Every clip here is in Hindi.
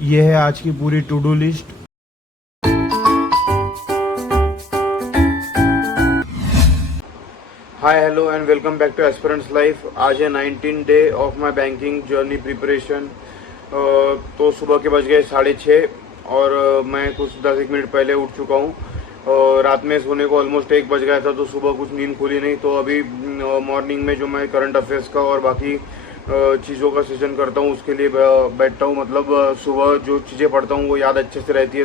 ये है आज की पूरी to do list. Hi hello and welcome back to aspirants life. आज है 19 day of my banking journey preparation. तो सुबह के बज गए 6:30 और मैं कुछ 10-1 मिनट पहले उठ चुका हूँ। रात में सोने को ऑलमोस्ट 1 बज गया था, तो सुबह कुछ नींद खुली नहीं। तो अभी मॉर्निंग में जो मैं करंट अफेयर्स का और बाकी चीज़ों का सेशन करता हूँ उसके लिए बैठता हूँ। मतलब सुबह जो चीज़ें पढ़ता हूँ वो याद अच्छे से रहती है।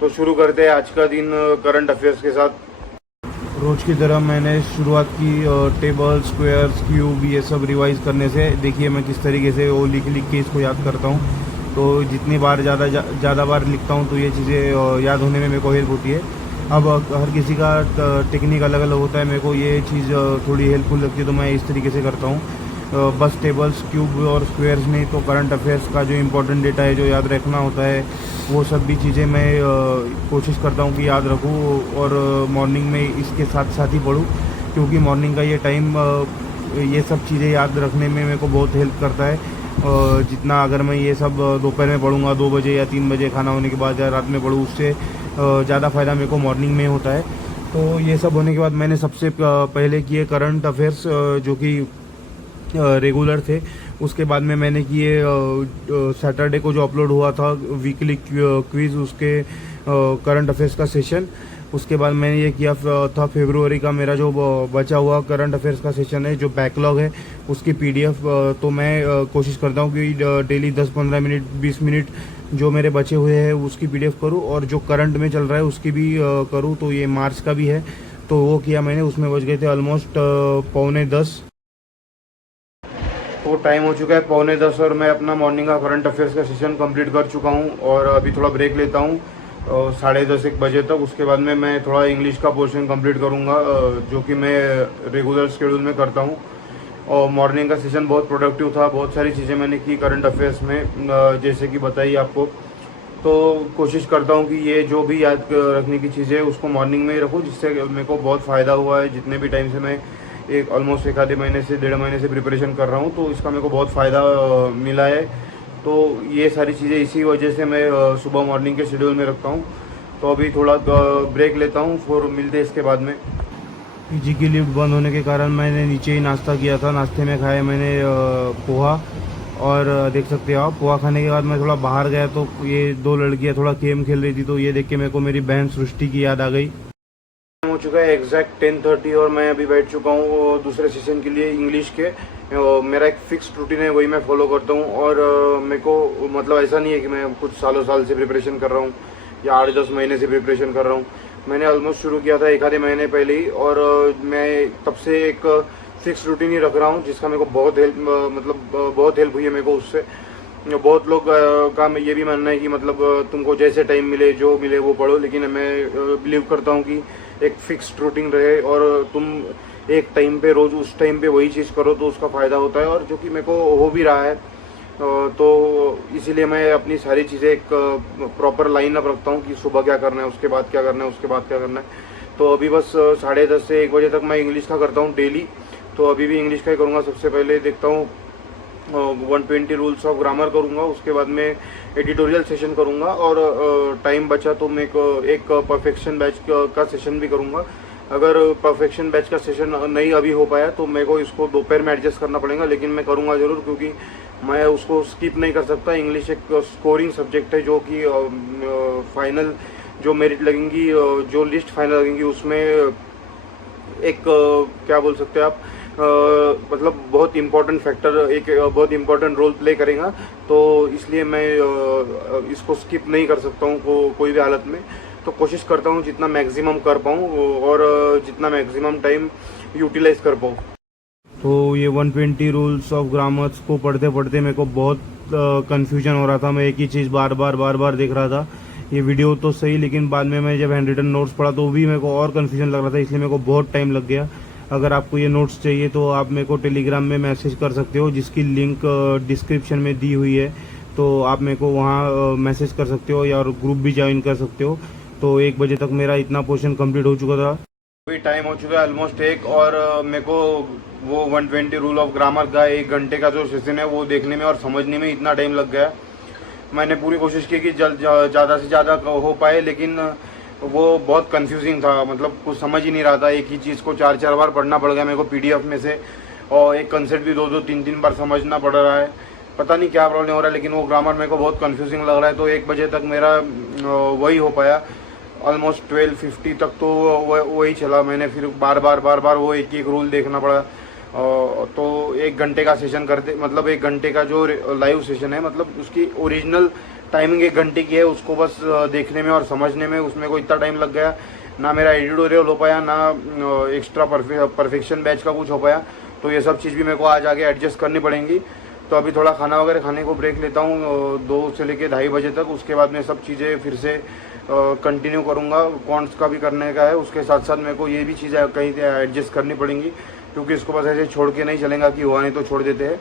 तो शुरू करते हैं आज का दिन करंट अफेयर्स के साथ। रोज़ की तरह मैंने शुरुआत की टेबल, स्क्वायर्स, क्यूब ये सब रिवाइज करने से। देखिए मैं किस तरीके से वो लिख लिख के इसको याद करता हूँ। तो जितनी बार ज़्यादा बार लिखता हूँ तो ये चीज़ें याद होने में मेरे को हेल्प होती है। अब हर किसी का टेक्निक अलग अलग होता है। मेरे को ये चीज़ थोड़ी हेल्पफुल लगती है, तो मैं इस तरीके से करता हूँ। बस टेबल्स, क्यूब और स्क्वायर्स नहीं, तो करंट अफेयर्स का जो इम्पोर्टेंट डेटा है, जो याद रखना होता है, वो सब भी चीज़ें मैं कोशिश करता हूँ कि याद रखूँ। और मॉर्निंग में इसके साथ साथ ही पढूँ, क्योंकि मॉर्निंग का ये टाइम ये सब चीज़ें याद रखने में मेरे को बहुत हेल्प करता है। जितना अगर मैं ये सब दोपहर में पढ़ूँगा 2 बजे या 3 बजे खाना होने के बाद, या रात में पढूँ, उससे ज़्यादा फ़ायदा मेरे को मॉर्निंग में होता है। तो ये सब होने के बाद मैंने सबसे पहले किए करंट अफेयर्स, जो कि रेगुलर थे। उसके बाद में मैंने किए सैटरडे को जो अपलोड हुआ था वीकली क्विज़, उसके करंट अफेयर्स का सेशन। उसके बाद मैंने ये किया था फरवरी का मेरा जो बचा हुआ करंट अफेयर्स का सेशन है, जो बैकलॉग है, उसकी पीडीएफ। तो मैं कोशिश करता हूँ कि डेली 10-15 मिनट 20 मिनट जो मेरे बचे हुए हैं उसकी पीडीएफ करूँ, और जो करंट में चल रहा है उसकी भी करूँ। तो ये मार्च का भी है, तो वो किया मैंने। उसमें बच गए थे ऑलमोस्ट 9:45। तो टाइम हो चुका है 9:45 और मैं अपना मॉर्निंग का करंट अफेयर्स का सेशन कंप्लीट कर चुका हूँ। और अभी थोड़ा ब्रेक लेता हूँ 10:30-1 बजे तक। उसके बाद में मैं थोड़ा इंग्लिश का पोर्शन कंप्लीट करूँगा, जो कि मैं रेगुलर शेड्यूल में करता हूँ। और मॉर्निंग का सेशन बहुत प्रोडक्टिव था। बहुत सारी चीज़ें मैंने की करंट अफेयर्स में, जैसे कि बताइए आपको। तो कोशिश करता हूँ कि ये जो भी याद रखने की चीज़ें उसको मॉर्निंग में ही रखूँ, जिससे मेरे को बहुत फ़ायदा हुआ है। जितने भी टाइम से मैं ऑलमोस्ट 1 आधे महीने से 1.5 महीने से प्रिपरेशन कर रहा हूँ, तो इसका मेरे को बहुत फ़ायदा मिला है। तो ये सारी चीज़ें इसी वजह से मैं सुबह मॉर्निंग के शेड्यूल में रखता हूँ। तो अभी थोड़ा ब्रेक लेता हूँ, फिर मिलते हैं इसके बाद में। पीजी की लिफ्ट बंद होने के कारण मैंने नीचे ही नाश्ता किया था। नाश्ते में खाया मैंने पोहा। और देख सकते हो आप, पोहा खाने के बाद मैं थोड़ा बाहर गया, तो ये 2 लड़कियां थोड़ा गेम खेल रही थी। तो ये देख के मेरे को मेरी बहन सृष्टि की याद आ गई। हो चुका है एग्जैक्ट 10:30 और मैं अभी बैठ चुका हूँ दूसरे सेशन के लिए इंग्लिश के। मेरा एक फिक्स रूटीन है, वही मैं फॉलो करता हूँ। और मेरे को मतलब ऐसा नहीं है कि मैं कुछ साल से प्रिपरेशन कर रहा हूँ या 8-10 महीने से प्रिपरेशन कर रहा हूँ। मैंने ऑलमोस्ट शुरू किया था 1 आधे महीने पहले ही, और मैं तब से एक फिक्स रूटीन ही रख रहा हूँ, जिसका मेरे को बहुत हेल्प बहुत हेल्प हुई है मेरे को उससे। बहुत लोग का मैं ये भी मानना है कि मतलब तुमको जैसे टाइम मिले जो मिले वो पढ़ो, लेकिन मैं बिलीव करता हूँ कि एक फिक्स्ड रूटीन रहे और तुम एक टाइम पे रोज़ उस टाइम पे वही चीज़ करो, तो उसका फ़ायदा होता है। और जो कि मेरे को हो भी रहा है। तो इसीलिए मैं अपनी सारी चीज़ें एक प्रॉपर लाइन अप रखता हूँ कि सुबह क्या करना है, उसके बाद क्या करना है, उसके बाद क्या करना है। तो अभी बस 10:30 से 1 बजे तक मैं इंग्लिश का करता हूँ डेली। तो अभी भी इंग्लिश का ही करूँगा। सबसे पहले देखता हूँ 120 रूल्स ऑफ ग्रामर करूँगा। उसके बाद में एडिटोरियल सेशन करूँगा, और टाइम बचा तो मैं एक परफेक्शन बैच का सेशन भी करूँगा। अगर परफेक्शन बैच का सेशन नहीं अभी हो पाया तो मेरे को इसको दोपहर में एडजस्ट करना पड़ेगा, लेकिन मैं करूँगा ज़रूर, क्योंकि मैं उसको स्किप नहीं कर सकता। इंग्लिश एक स्कोरिंग सब्जेक्ट है, जो कि फाइनल जो मेरिट लगेंगी, जो लिस्ट फाइनल लगेंगी, उसमें एक क्या बोल सकते हैं आप, मतलब बहुत इम्पोर्टेंट फैक्टर, एक बहुत इम्पोर्टेंट रोल प्ले करेगा। तो इसलिए मैं इसको स्किप नहीं कर सकता हूँ कोई भी हालत में। तो कोशिश करता हूँ जितना मैक्सिमम कर पाऊँ और जितना मैक्सिमम टाइम यूटिलाइज कर पाऊँ। तो ये 120 रूल्स ऑफ ग्रामर्स को पढ़ते पढ़ते मेरे को बहुत कन्फ्यूजन हो रहा था। मैं एक ही चीज़ बार बार देख रहा था। ये वीडियो तो सही, लेकिन बाद में मैं जब हैंड रिटन नोट्स पढ़ा तो भी मेरे को और कन्फ्यूजन लग रहा था, इसलिए मेरे को बहुत टाइम लग गया। अगर आपको ये नोट्स चाहिए तो आप मेरे को टेलीग्राम में मैसेज कर सकते हो, जिसकी लिंक डिस्क्रिप्शन में दी हुई है। तो आप मेरे को वहाँ मैसेज कर सकते हो, या ग्रुप भी ज्वाइन कर सकते हो। तो 1 बजे तक मेरा इतना पोर्शन कंप्लीट हो चुका था। अभी टाइम हो चुका है ऑलमोस्ट 1, और मेरे को वो 120 रूल ऑफ ग्रामर का 1 घंटे का जो सेशन है वो देखने में और समझने में इतना टाइम लग गया। मैंने पूरी कोशिश की कि ज़्यादा से ज़्यादा हो पाए, लेकिन वो बहुत कंफ्यूजिंग था। मतलब कुछ समझ ही नहीं रहा था, एक ही चीज़ को 4-4 बार पढ़ना पड़ गया मेरे को पीडीएफ में से, और एक कंसेप्ट भी 2-2 3-3 बार समझना पड़ रहा है। पता नहीं क्या प्रॉब्लम हो रहा है, लेकिन वो ग्रामर मेरे को बहुत कंफ्यूजिंग लग रहा है। तो 1 बजे तक मेरा वही हो पाया, ऑलमोस्ट 12:50 तक तो वही चला। मैंने फिर बार बार वो एक एक रूल देखना पड़ा। तो 1 घंटे का सेशन करते, मतलब 1 घंटे का जो लाइव सेशन है, मतलब उसकी ओरिजिनल टाइमिंग 1 घंटे की है, उसको बस देखने में और समझने में उसमें को इतना टाइम लग गया। ना मेरा एडिटोरियल हो पाया, ना एक्स्ट्रा परफेक्शन बैच का कुछ हो पाया। तो ये सब चीज़ भी मेरे को आज आगे एडजस्ट करनी पड़ेंगी। तो अभी थोड़ा खाना वगैरह खाने को ब्रेक लेता हूँ 2 से लेके 2:30 बजे तक। उसके बाद में सब चीज़ें फिर से कंटिन्यू करूँगा। कॉन्ट्स का भी करने का है, उसके साथ साथ मेरे को ये भी चीज़ें कहीं एडजस्ट करनी पड़ेंगी, क्योंकि इसको बस ऐसे छोड़ के नहीं चलेगा कि हुआ नहीं तो छोड़ देते हैं।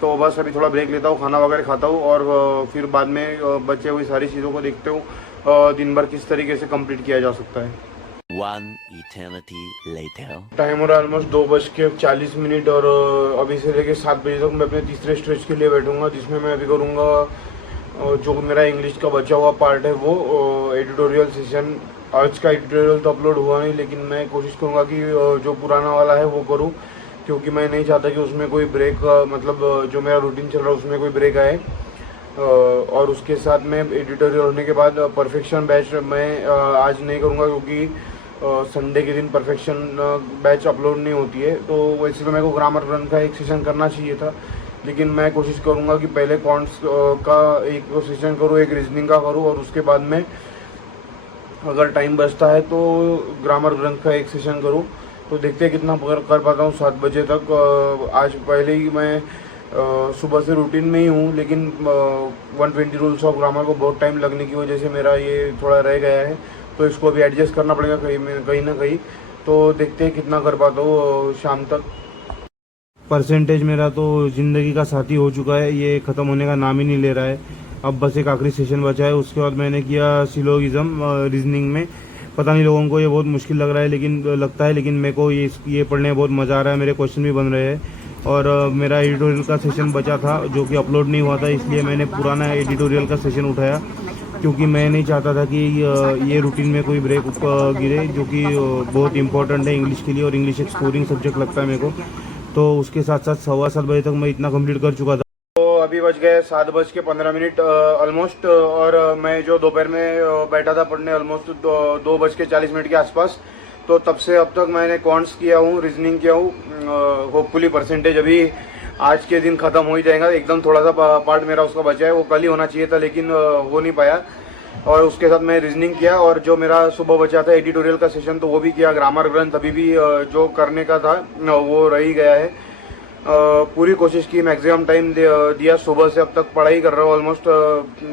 तो बस अभी थोड़ा ब्रेक लेता हूँ, खाना वगैरह खाता हूँ, और फिर बाद में बचे हुई सारी चीज़ों को देखते हूँ दिन भर किस तरीके से कंप्लीट किया जा सकता है। One eternity later. टाइम हो रहा है ऑलमोस्ट 2:40, और अभी से लेके 7 बजे तक मैं अपने तीसरे स्ट्रेच के लिए बैठूंगा, जिसमें मैं अभी करूँगा जो मेरा इंग्लिश का बचा हुआ पार्ट है वो एडिटोरियल सेशन। आज का एडिटोरियल तो अपलोड हुआ नहीं, लेकिन मैं कोशिश करूँगा कि जो पुराना वाला है वो करूँ, क्योंकि मैं नहीं चाहता कि उसमें कोई ब्रेक, मतलब जो मेरा रूटीन चल रहा है उसमें कोई ब्रेक आए। और उसके साथ में एडिटोरियल होने के बाद परफेक्शन बैच मैं आज नहीं करूँगा, क्योंकि संडे के दिन परफेक्शन बैच अपलोड नहीं होती है। तो वैसे तो मेरे को ग्रामर रन का एक सेशन करना चाहिए था, लेकिन मैं कोशिश करूँगा कि पहले कॉन्ट्स का एक सेशन करूँ, एक रीजनिंग का करूँ, और उसके बाद में अगर टाइम बचता है तो ग्रामर ग्रंथ का एक सेशन करूँ। तो देखते हैं कितना कर पाता हूँ 7 बजे तक। आज पहले ही मैं सुबह से रूटीन में ही हूँ, लेकिन 120 रूल्स ऑफ ग्रामर को बहुत टाइम लगने की वजह से मेरा ये थोड़ा रह गया है। तो इसको अभी एडजस्ट करना पड़ेगा कहीं ना कहीं। तो देखते हैं कितना कर पाता हूँ शाम तक। परसेंटेज मेरा तो ज़िंदगी का साथी हो चुका है, ये ख़त्म होने का नाम ही नहीं ले रहा है। अब बस एक आखिरी सेशन बचा है, उसके बाद मैंने किया सिलोगिज्म रीजनिंग में। पता नहीं लोगों को ये बहुत मुश्किल लग रहा है, लेकिन मेरे को ये पढ़ने में बहुत मज़ा आ रहा है। मेरे क्वेश्चन भी बन रहे हैं, और मेरा एडिटोरियल का सेशन बचा था जो कि अपलोड नहीं हुआ था, इसलिए मैंने पुराना एडिटोरियल का सेशन उठाया, क्योंकि मैं नहीं चाहता था कि ये रूटीन में कोई ब्रेक गिरे, जो कि बहुत इंपॉर्टेंट है इंग्लिश के लिए, और इंग्लिश एक स्कोरिंग सब्जेक्ट लगता है मेरे को। तो उसके साथ साथ 7:15 बजे तक मैं इतना कंप्लीट कर चुका था। तो अभी बज गए 7:15 ऑलमोस्ट, और मैं जो दोपहर में बैठा था पढ़ने ऑलमोस्ट 2:40 के आसपास। तो तब से अब तक मैंने कॉन्ट्स किया हूँ, रीजनिंग किया हूँ। होपफुली परसेंटेज अभी आज के दिन ख़त्म हो ही जाएगा। एकदम थोड़ा सा पार्ट मेरा उसका बचा है, वो कल ही होना चाहिए था, लेकिन हो नहीं पाया। और उसके साथ मैं रीजनिंग किया, और जो मेरा सुबह बचा था एडिटोरियल का सेशन तो वो भी किया। ग्रामर ग्रंथ अभी भी जो करने का था वो रह ही गया है। पूरी कोशिश की, मैक्सिमम टाइम दिया, सुबह से अब तक पढ़ाई कर रहा हूँ ऑलमोस्ट।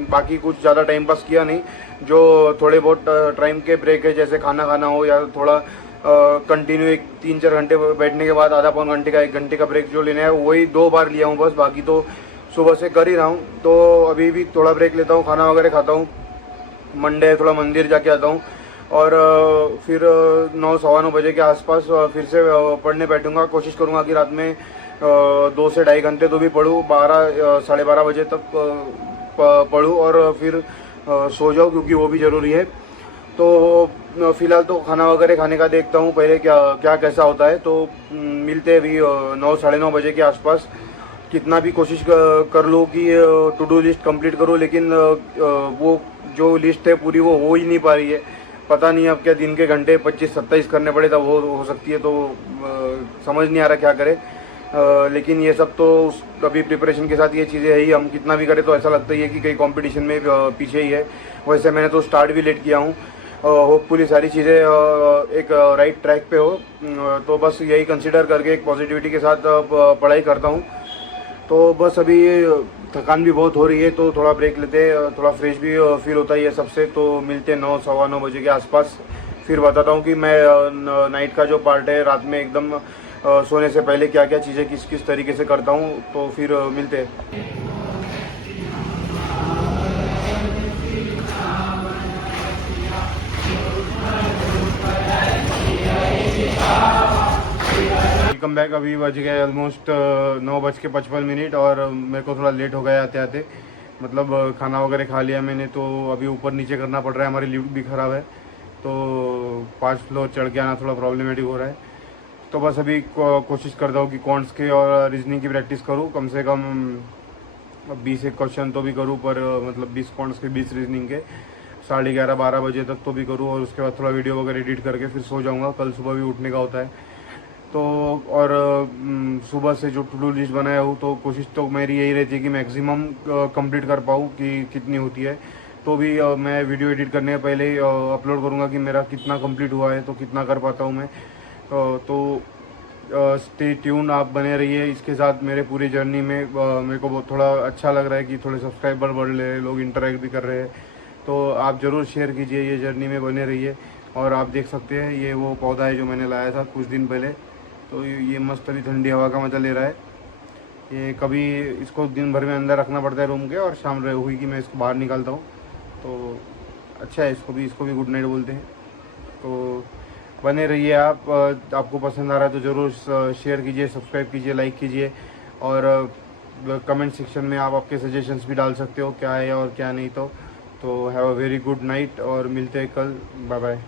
बाकी कुछ ज़्यादा टाइम पास किया नहीं। जो थोड़े बहुत टाइम के ब्रेक है, जैसे खाना खाना हो, या थोड़ा कंटिन्यू 3-4 घंटे बैठने के बाद आधा पौन घंटे का 1 घंटे का ब्रेक जो लेना है, वही 2 बार लिया हूँ बस। बाकी तो सुबह से कर ही रहा हूँ। तो अभी भी थोड़ा ब्रेक लेता हूँ, खाना वगैरह खाता हूँ, मंडे है थोड़ा मंदिर जाके आता हूँ, और फिर 9-9:15 बजे के आसपास फिर से पढ़ने बैठूँगा। कोशिश करूँगा कि रात में 2 से 2.5 घंटे तो भी पढूँ, 12-12:30 बजे तक पढूँ, और फिर सो जाऊँ, क्योंकि वो भी ज़रूरी है। तो फिलहाल तो खाना वगैरह खाने का देखता हूँ पहले क्या कैसा होता है। तो मिलते हैं अभी 9-9:30 बजे के आसपास। कितना भी कोशिश कर लूँ कि टू डू लिस्ट कंप्लीट करूँ, लेकिन वो जो लिस्ट है पूरी वो हो ही नहीं पा रही है। पता नहीं अब क्या दिन के घंटे 25-27 करने पड़े तब वो हो सकती है। तो समझ नहीं आ रहा क्या करे। लेकिन ये सब तो अभी प्रिपरेशन के साथ ये चीज़ें है ही। हम कितना भी करें तो ऐसा लगता ही है कि कहीं कंपटीशन में पीछे ही है। वैसे मैंने तो स्टार्ट भी लेट किया हूँ। होपफुली सारी चीज़ें एक राइट ट्रैक पे हो। तो बस यही कंसिडर करके एक पॉजिटिविटी के साथ पढ़ाई करता हूँ। तो बस अभी थकान भी बहुत हो रही है, तो थोड़ा ब्रेक लेते, थोड़ा फ्रेश भी फील होता ही है सबसे। तो मिलते 9-9:15 बजे के आसपास। फिर बताता हूँ कि मैं नाइट का जो पार्ट है, रात में एकदम सोने से पहले क्या क्या चीज़ें किस किस तरीके से करता हूँ। तो फिर मिलते हैं। Welcome back. अभी बज गए ऑलमोस्ट 9:55, और मेरे को थोड़ा लेट हो गया आते आते। मतलब खाना वगैरह खा लिया मैंने, तो अभी ऊपर नीचे करना पड़ रहा है, हमारी लिफ्ट भी ख़राब है, तो 5 फ्लोर चढ़ के आना थोड़ा प्रॉब्लमेटिक हो रहा है। तो बस अभी कोशिश करता हूँ कि कॉन्ट्स के और रीजनिंग की प्रैक्टिस करूँ, कम से कम 20 एक क्वेश्चन तो भी करूँ, पर मतलब 20 कॉन्ट्स के 20 रीजनिंग के 11:30-12 बजे तक तो भी करूँ, और उसके बाद थोड़ा वीडियो वगैरह एडिट करके फिर सो जाऊँगा। कल सुबह भी उठने का होता है तो, और सुबह से जो टू डू लिस्ट बनाया हूँ, तो कोशिश तो मेरी यही रहती है कि मैक्सिमम कंप्लीट कर पाऊँ, कि कितनी होती है। तो भी मैं वीडियो एडिट करने के पहले अपलोड करूँगा कि मेरा कितना कंप्लीट हुआ है, तो कितना कर पाता हूँ मैं। तो स्टे ट्यून, आप बने रहिए इसके साथ मेरे पूरी जर्नी में। मेरे को बहुत थोड़ा अच्छा लग रहा है कि थोड़े सब्सक्राइबर बढ़ रहे हैं, लोग इंटरेक्ट भी कर रहे हैं, तो आप ज़रूर शेयर कीजिए, ये जर्नी में बने रहिए। और आप देख सकते हैं ये वो पौधा है जो मैंने लाया था कुछ दिन पहले, तो ये मस्त अभी ठंडी हवा का मज़ा ले रहा है। ये कभी इसको दिन भर में अंदर रखना पड़ता है रूम के, और शाम हुई कि मैं इसको बाहर निकालता हूँ, तो अच्छा है। इसको भी गुड नाइट बोलते हैं। तो बने रहिए आप, आपको पसंद आ रहा है तो ज़रूर शेयर कीजिए, सब्सक्राइब कीजिए, लाइक कीजिए, और कमेंट सेक्शन में आप आपके सजेशंस भी डाल सकते हो क्या है और क्या नहीं। तो have a very good night, और मिलते हैं कल। Bye bye.